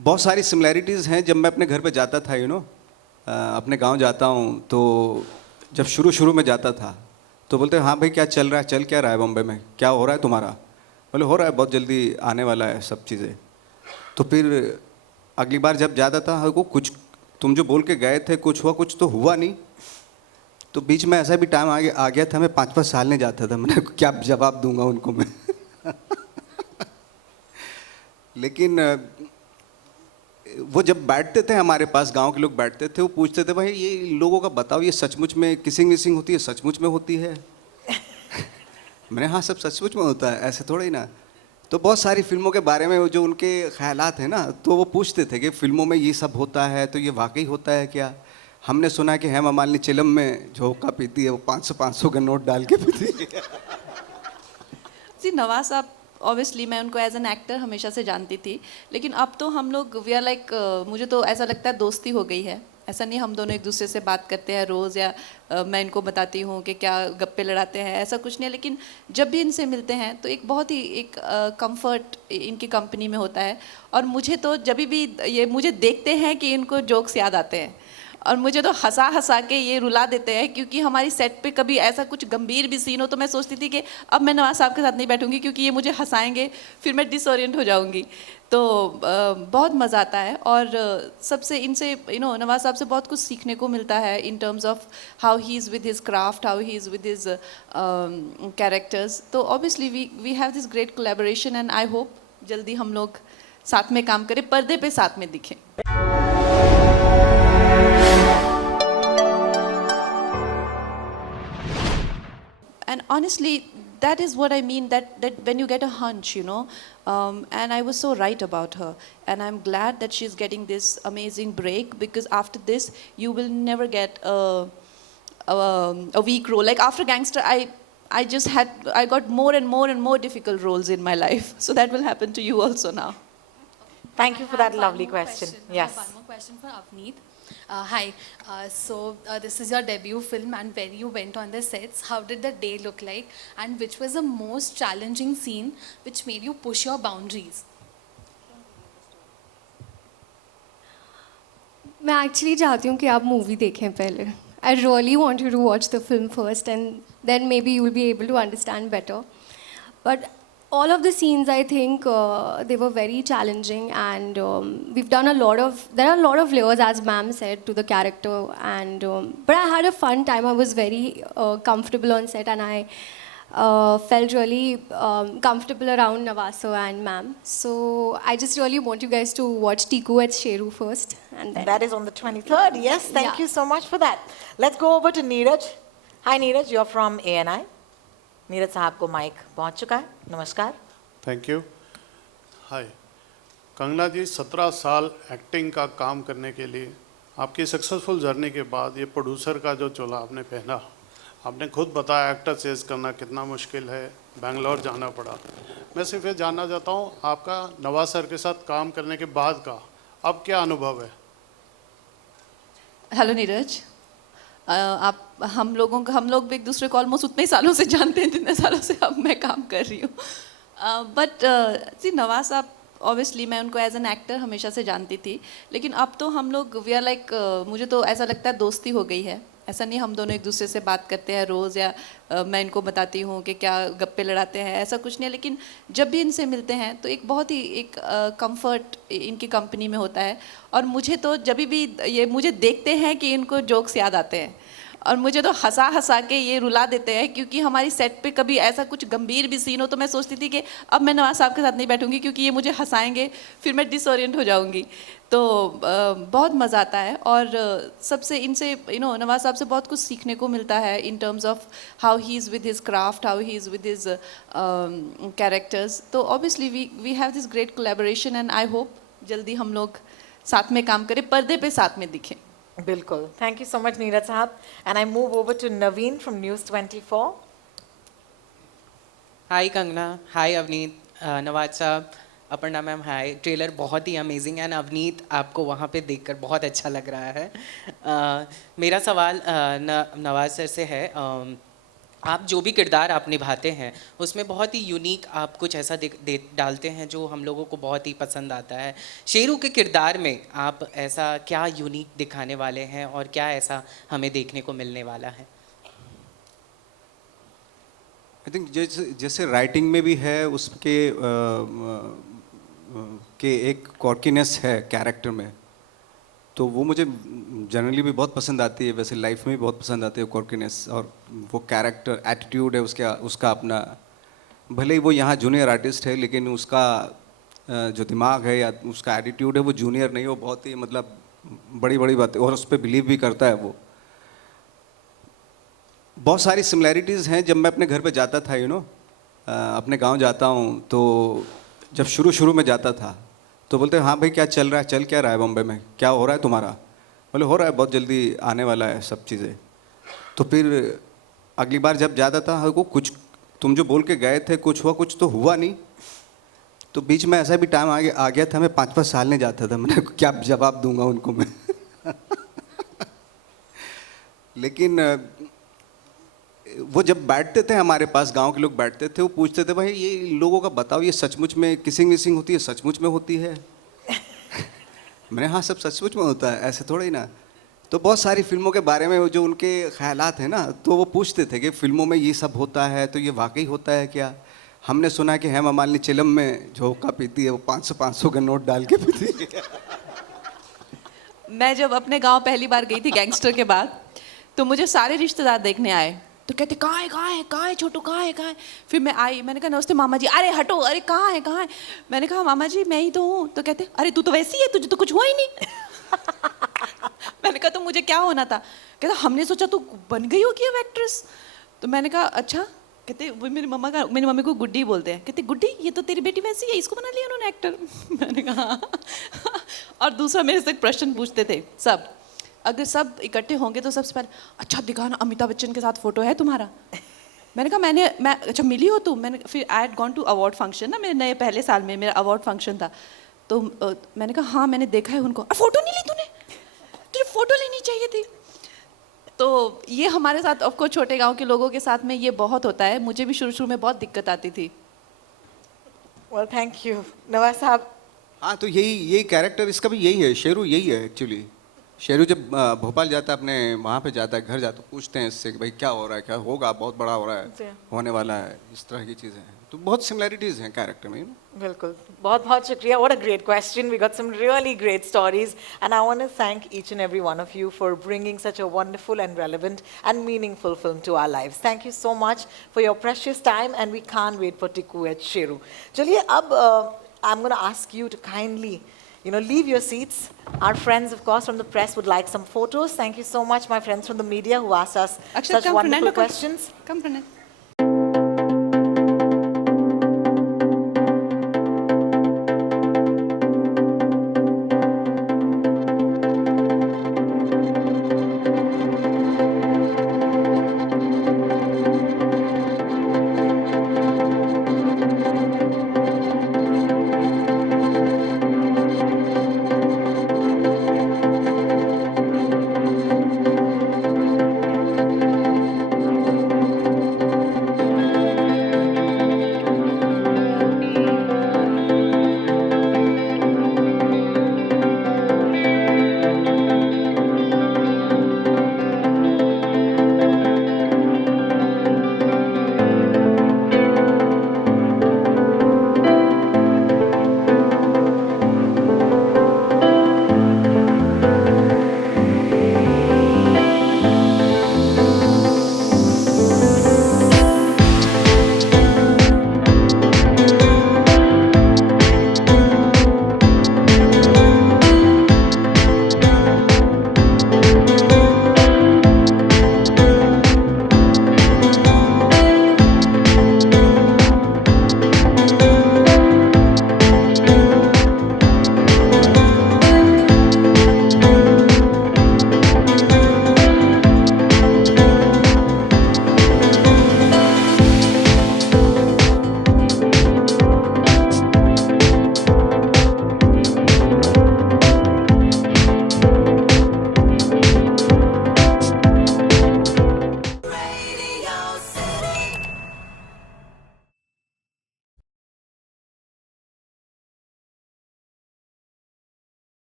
बहुत सारी सिमिलैरिटीज़ हैं। जब मैं अपने घर पे जाता था अपने गांव जाता हूँ तो जब शुरू शुरू में जाता था तो बोलते हाँ भाई क्या चल रहा है, चल क्या रहा है बॉम्बे में, क्या हो रहा है तुम्हारा? बोले हो रहा है, बहुत जल्दी आने वाला है सब चीज़ें। तो फिर अगली बार जब जाता था हाँ को कुछ तुम जो बोल के गए थे कुछ हुआ, कुछ तो हुआ नहीं। तो बीच में ऐसा भी टाइम आ गया था, मैं 5-5 साल नहीं जाता था। मैंने क्या जवाब दूंगा उनको मैं लेकिन वो जब बैठते थे हमारे पास, गांव के लोग बैठते थे, वो पूछते थे भाई ये लोगों का बताओ, ये सचमुच में किसिंग विसिंग होती है, सचमुच में होती है? मैंने हाँ सब सचमुच में होता है, ऐसे थोड़ा ही ना। तो बहुत सारी फिल्मों के बारे में वो जो उनके ख्यालात हैं ना, तो वो पूछते थे कि फिल्मों में ये सब होता है तो ये वाकई होता है क्या? हमने सुना है कि हेमा मालिनी चिलम में झोंका पीती है, वो 500-500 का नोट डाल के पीती है। जी नवाज साहब, ऑब्वियसली मैं उनको एज एन एक्टर हमेशा से जानती थी, लेकिन अब तो हम लोग वी आर लाइक, मुझे तो ऐसा लगता है दोस्ती हो गई है। ऐसा नहीं हम दोनों एक दूसरे से बात करते हैं रोज़, या मैं इनको बताती हूँ कि क्या गप्पे लड़ाते हैं, ऐसा कुछ नहीं है। लेकिन जब भी इनसे मिलते हैं तो एक बहुत ही एक कंफर्ट इनकी कंपनी में होता है। और मुझे तो जब भी ये मुझे देखते हैं कि इनको जोक्स याद आते हैं, और मुझे तो हंसा हंसा के ये रुला देते हैं, क्योंकि हमारी सेट पे कभी ऐसा कुछ गंभीर भी सीन हो तो मैं सोचती थी कि अब मैं नवाज साहब के साथ नहीं बैठूंगी क्योंकि ये मुझे हंसाएंगे, फिर मैं डिसोरिएंट हो जाऊंगी। तो बहुत मज़ा आता है। और सबसे इनसे नवाज साहब से बहुत कुछ सीखने को मिलता है in terms of how he is with his craft, how he is with his characters. तो obviously we have this great collaboration, and I hope जल्दी हम लोग साथ में काम करें, पर्दे पे साथ में दिखें। And honestly, that is what I mean, that when you get a hunch, and I was so right about her, and I'm glad that she's getting this amazing break, because after this you will never get a weak role. Like after Gangster, I got more and more and more difficult roles in my life, so that will happen to you also now. Thank you for that lovely question. Yes. I have one more question for Avneet. Hi. This is your debut film, and where you went on the sets, how did the day look like, and which was the most challenging scene which made you push your boundaries? मैं actually चाहती हूँ कि आप movie देखें पहले. I really want you to watch the film first, and then maybe you will be able to understand better. But all of the scenes, I think, they were very challenging, and we've done there are a lot of layers, as ma'am said, to the character, and but I had a fun time. I was very comfortable on set, and I felt really comfortable around Navaso and ma'am. So I just really want you guys to watch Tiku at Sheru first, and then That is on the 23rd. Yes, thank Yeah. you so much for that. Let's go over to Neeraj. Hi Neeraj, you're from ANI. Neeraj साहब को mic पहुंच चुका है. नमस्कार. Thank you. Hi Kangana ji, 17 साल acting का काम करने के लिए आपकी सक्सेसफुल जर्नी के बाद ये प्रोड्यूसर का जो चोला आपने पहना, आपने खुद बताया एक्टर चेज करना कितना मुश्किल है, बेंगलोर जाना पड़ा. मैं सिर्फ ये जानना चाहता हूँ आपका नवाज सर के साथ काम करने के बाद का अब क्या अनुभव है? हेलो नीरज, हम लोग भी एक दूसरे को ऑलमोस्ट उतने ही सालों से जानते हैं जितने सालों से अब मैं काम कर रही हूँ. बट जी नवाज साहब, ऑब्वियसली मैं उनको एज एन एक्टर हमेशा से जानती थी, लेकिन अब तो हम लोग वी आर लाइक, मुझे तो ऐसा लगता है दोस्ती हो गई है. ऐसा नहीं हम दोनों एक दूसरे से बात करते हैं रोज़, या मैं इनको बताती हूँ कि क्या गप्पे लड़ाते हैं, ऐसा कुछ नहीं है. लेकिन जब भी इनसे मिलते हैं तो एक बहुत ही एक कंफर्ट इनकी कंपनी में होता है. और मुझे तो जब भी ये मुझे देखते हैं कि इनको जोक्स याद आते हैं, और मुझे तो हंसा हंसा के ये रुला देते हैं, क्योंकि हमारी सेट पे कभी ऐसा कुछ गंभीर भी सीन हो तो मैं सोचती थी कि अब मैं नवाज साहब के साथ नहीं बैठूंगी क्योंकि ये मुझे हंसाएंगे, फिर मैं डिसोरिएंट हो जाऊंगी. तो बहुत मज़ा आता है. और सबसे इनसे नवाज साहब से बहुत कुछ सीखने को मिलता है in terms of how he is with his craft, how he is with his characters. तो obviously we have this great collaboration, and I hope जल्दी हम लोग साथ में काम करें, पर्दे पे साथ में दिखें. बिल्कुल. Thank you so much Neeraj साहब. And I move over to Naveen from news 24. Hi Kangana, hi Avneet, Nawaz साहब, अपर्णा मैम हाय. ट्रेलर बहुत ही अमेजिंग है, एंड अवनीत आपको वहाँ पे देखकर बहुत अच्छा लग रहा है. मेरा सवाल नवाज सर से है. आप जो भी किरदार आप निभाते हैं उसमें बहुत ही यूनिक आप कुछ ऐसा डालते हैं जो हम लोगों को बहुत ही पसंद आता है। शेरू के किरदार में आप ऐसा क्या यूनिक दिखाने वाले हैं और क्या ऐसा हमें देखने को मिलने वाला है? आई थिंक जैसे राइटिंग में भी है उसके के एक कॉर्कीनेस है कैरेक्टर में, तो वो मुझे जनरली भी बहुत पसंद आती है, वैसे लाइफ में भी बहुत पसंद आती है कॉर्कीनेस। और वो कैरेक्टर एटीट्यूड है उसका अपना, भले ही वो यहाँ जूनियर आर्टिस्ट है लेकिन उसका जो दिमाग है या उसका एटीट्यूड है वो जूनियर नहीं, वो बहुत ही मतलब बड़ी बड़ी बातें और उस पर बिलीव भी करता है वो। बहुत सारी सिमिलैरिटीज़ हैं। जब मैं अपने घर पे जाता था अपने गांव जाता हूँ, तो जब शुरू में जाता था तो बोलते हाँ भाई क्या चल रहा है, चल क्या रहा है बॉम्बे में, क्या हो रहा है तुम्हारा? बोले हो रहा है, बहुत जल्दी आने वाला है सब चीज़ें। तो फिर अगली बार जब जाता था वो कुछ तुम जो बोल के गए थे कुछ हुआ, कुछ तो हुआ नहीं। तो बीच में ऐसा भी टाइम आ गया था, मैं 5-5 साल नहीं जाता था, मैंने क्या जवाब दूंगा उनको मैं लेकिन वो जब बैठते थे हमारे पास, गांव के लोग बैठते थे, वो पूछते थे भाई ये लोगों का बताओ, ये सचमुच में किसिंग विसिंग होती है, सचमुच में होती है? मैंने हाँ सब सचमुच में होता है, ऐसे थोड़ा ही ना। तो बहुत सारी फिल्मों के बारे में जो उनके ख्यालात हैं ना, तो वो पूछते थे कि फिल्मों में ये सब होता है तो ये वाकई होता है क्या? हमने सुना है कि हेमा मालिनी चिलम में झोंका पीती है, वो 500 का नोट डाल के पीती है। मैं जब अपने गांव पहली बार गई थी गैंगस्टर के बाद, तो मुझे सारे रिश्तेदार देखने आए, तो कहते कहाँ है छोटू, कहाँ है? फिर मैं आई, मैंने कहा नमस्ते मामा जी। अरे हटो, अरे कहाँ है? मैंने कहा मामा जी मैं ही तो हूँ। तो कहते अरे तू तो वैसी है, तुझे तो कुछ हुआ ही नहीं मैंने कहा तो मुझे क्या होना था? कहता हमने सोचा तू बन गई होगी अब एक्ट्रेस। तो मैंने कहा अच्छा। कहते वो मेरी मम्मी को गुड्डी बोलते हैं। कहते गुड्डी ये तो तेरी बेटी वैसी है, इसको बना लिया उन्होंने एक्टर मैंने कहा हाँ। और दूसरा मेरे से प्रश्न पूछते थे सब, अगर सब इकट्ठे होंगे तो सबसे पहले अच्छा दिखाना अमिताभ बच्चन के साथ फोटो है तुम्हारा? मैंने कहा मैं अच्छा मिली हो तुम? मैंने फिर I had gone to award function ना, मेरे नए पहले साल में मेरा अवार्ड फंक्शन था, तो मैंने कहा हाँ मैंने देखा है उनको। फोटो नहीं ली तूने? तुझे फोटो लेनी चाहिए थी। तो ये हमारे साथ ऑफकोर्स छोटे गांव के लोगों के साथ में ये बहुत होता है। मुझे भी शुरू में बहुत दिक्कत आती थी। Well, thank you. नवाज साहब। हाँ तो यही कैरेक्टर इसका भी यही है, शेरू यही है एक्चुअली। शेरू जब भोपाल जाता है, अपने वहाँ पे जाता है, घर जाता है, पूछते हैं इससे कि भाई क्या हो रहा है, क्या होगा, बहुत बड़ा हो रहा है, होने वाला है, इस तरह की चीज़ें हैं। तो बहुत सिमिलैरिटीज़ हैं कैरेक्टर में। बिल्कुल, बहुत शुक्रिया। What a great question. We got some really great stories, and I want to thank each and every one of you for bringing such a wonderful and relevant and meaningful film to our lives. Thank you so much for your precious time, and we can't wait for Tikku at Sheru. चलिए अब I'm going to ask you to kindly leave your seats. Our friends, of course, from the press would like some photos. Thank you so much, my friends from the media who asked us Akshat, such come, wonderful Fernando, questions. Come, Fernando.